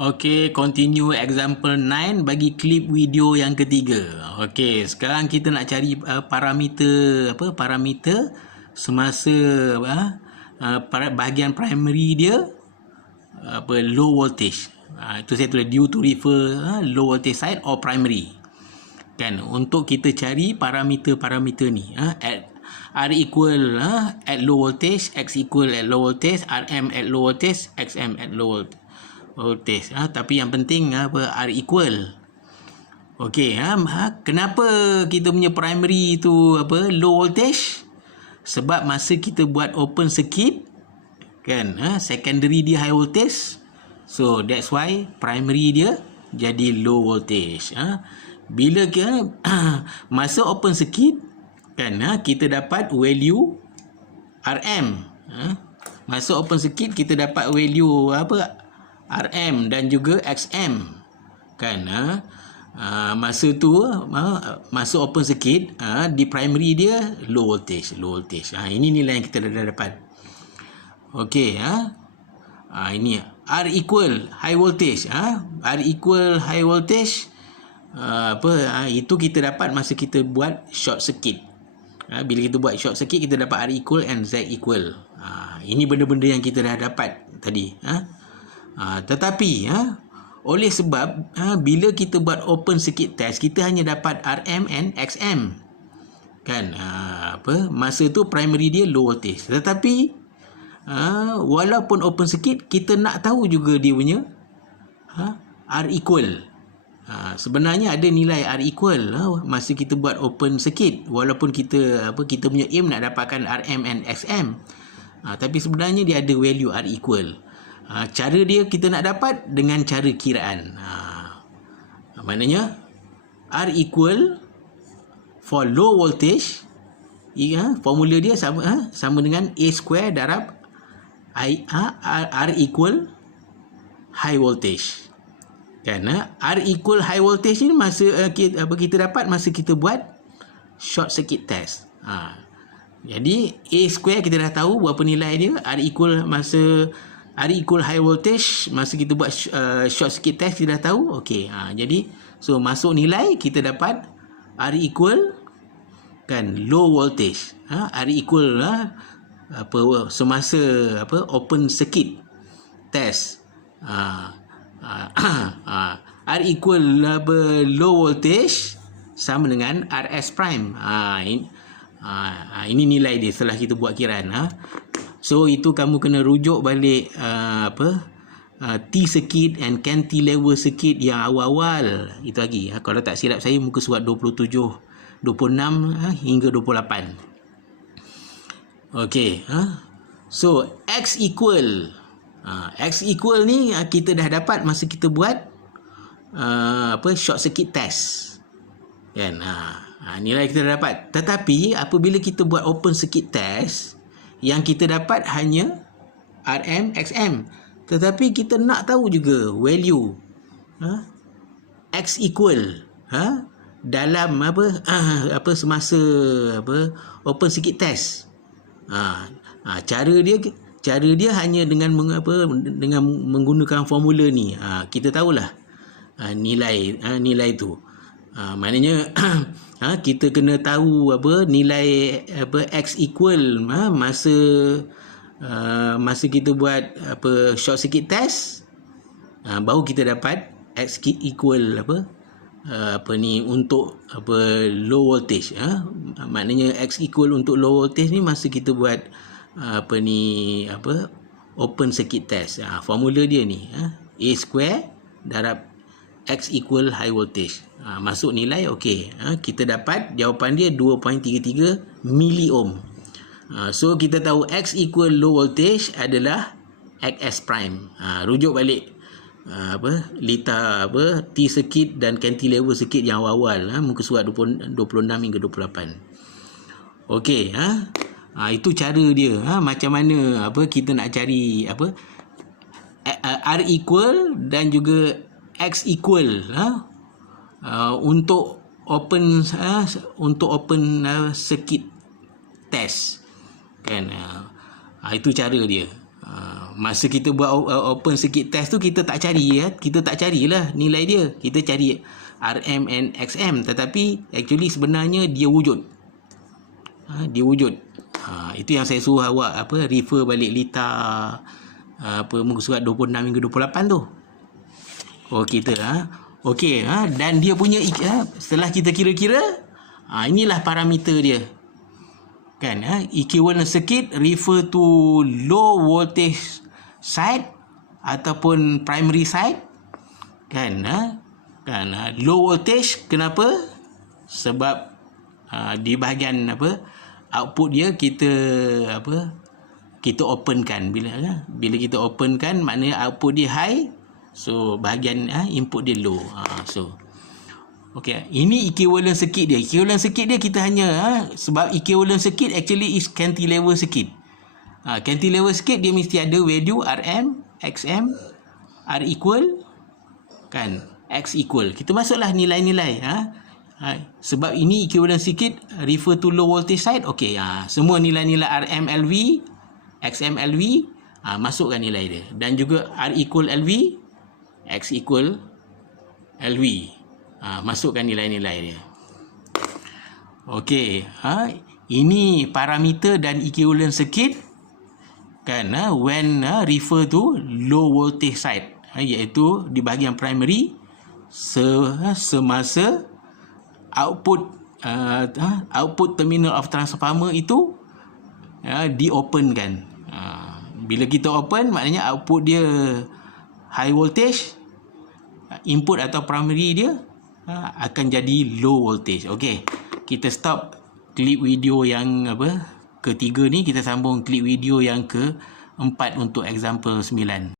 Okey, continue example 9 bagi klip video yang ketiga. Okey, sekarang kita nak cari parameter semasa bahagian primary dia low voltage. Itu saya tulis due to refer low voltage side or primary. Kan, untuk kita cari parameter ni at R equal at low voltage, X equal at low voltage, RM at low voltage, XM at low voltage. Tapi yang penting R equal. Okey, kenapa kita punya primary tu low voltage? Sebab masa kita buat open circuit kan, secondary dia high voltage. So that's why primary dia jadi low voltage. Bila masa open circuit kan, kita dapat value RM. Masa open circuit kita dapat value RM dan juga XM kan. Masa tu masa open circuit di primary dia low voltage. Ini nilai yang kita dah dapat. Okey, ini R equal high voltage. R equal high voltage itu kita dapat masa kita buat short circuit. Bila kita buat short circuit kita dapat R equal and Z equal. Ini benda-benda yang kita dah dapat tadi. Tetapi oleh sebab bila kita buat open circuit test kita hanya dapat RM and XM kan, masa tu primary dia low voltage. Tetapi walaupun open circuit kita nak tahu juga dia punya R equal. Sebenarnya ada nilai R equal masa kita buat open circuit, walaupun kita punya aim nak dapatkan RM and XM, tapi sebenarnya dia ada value R equal. Cara dia kita nak dapat dengan cara kiraan. Maknanya R equal for low voltage, formula dia sama dengan A square darab R equal high voltage. Kan, R equal high voltage ni masa kita dapat masa kita buat short circuit test. Jadi A square kita dah tahu berapa nilai dia. R equal high voltage masa kita buat short circuit test kita dah tahu. Okey, jadi so masuk nilai kita dapat R equal kan low voltage. R equal semasa open circuit test. R equal low voltage sama dengan RS prime. Ini nilai dia setelah kita buat kiraan. So itu kamu kena rujuk balik T circuit and cantilever circuit yang awal-awal itu lagi. Kalau tak silap saya muka surat 27, 26 hingga 28. Okey, so X equal ni kita dah dapat masa kita buat short circuit test kan. Nilai kita dah dapat. Tetapi apabila kita buat open circuit test, yang kita dapat hanya RM, XM. Tetapi kita nak tahu juga value X equal dalam semasa open circuit test. Cara dia hanya dengan menggunakan formula ni. Kita tahulah nilai tu. Maknanya kita kena tahu nilai X equal masa kita buat short circuit test, baru kita dapat X equal untuk low voltage. Maknanya X equal untuk low voltage ni masa kita buat open circuit test. Formula dia ni A square darab X equal high voltage. Masuk nilai okey. Kita dapat jawapan dia 2.33 miliohm. So kita tahu X equal low voltage adalah XS prime. Rujuk balik T circuit dan cantilever circuit yang awal, muka surat 26 hingga 28. Okey, itu cara dia. Macam mana kita nak cari R equal dan juga X equal untuk open circuit test kan. Itu cara dia. Masa kita buat open circuit test tu, kita tak cari kita tak carilah nilai dia, kita cari RM and XM, tetapi actually sebenarnya dia wujud. Dia wujud. Itu yang saya suruh awak refer balik Lita muka surat 26 hingga 28 tu. Kita okey, dan dia punya setelah kita kira-kira, inilah parameter dia. Kan, equivalent circuit refer to low voltage side ataupun primary side. Kan, low voltage kenapa? Sebab di bahagian output dia kita openkan. Bila kita openkan, maknanya output dia high, so bahagian input dia low. Okey, ini equivalent circuit dia. Equivalent circuit dia kita hanya sebab equivalent circuit actually is cantilever circuit. Cantilever circuit dia mesti ada value RM, XM, R equal, kan, X equal. Kita masuklah nilai-nilai. Sebab ini equivalent circuit refer to low voltage side. Okey, semua nilai-nilai RM LV, XM LV, masukkan nilai dia. Dan juga R equal LV, X equal LV. Masukkan nilai-nilai dia. Okey, ini parameter dan equivalent circuit, kan, when refer to low voltage side, iaitu di bahagian primary, semasa output terminal of transformer itu diopenkan. Bila kita open, maknanya output dia high voltage, input atau primary dia akan jadi low voltage. Okey, kita stop klip video yang ketiga ni, kita sambung klip video yang keempat untuk example 9.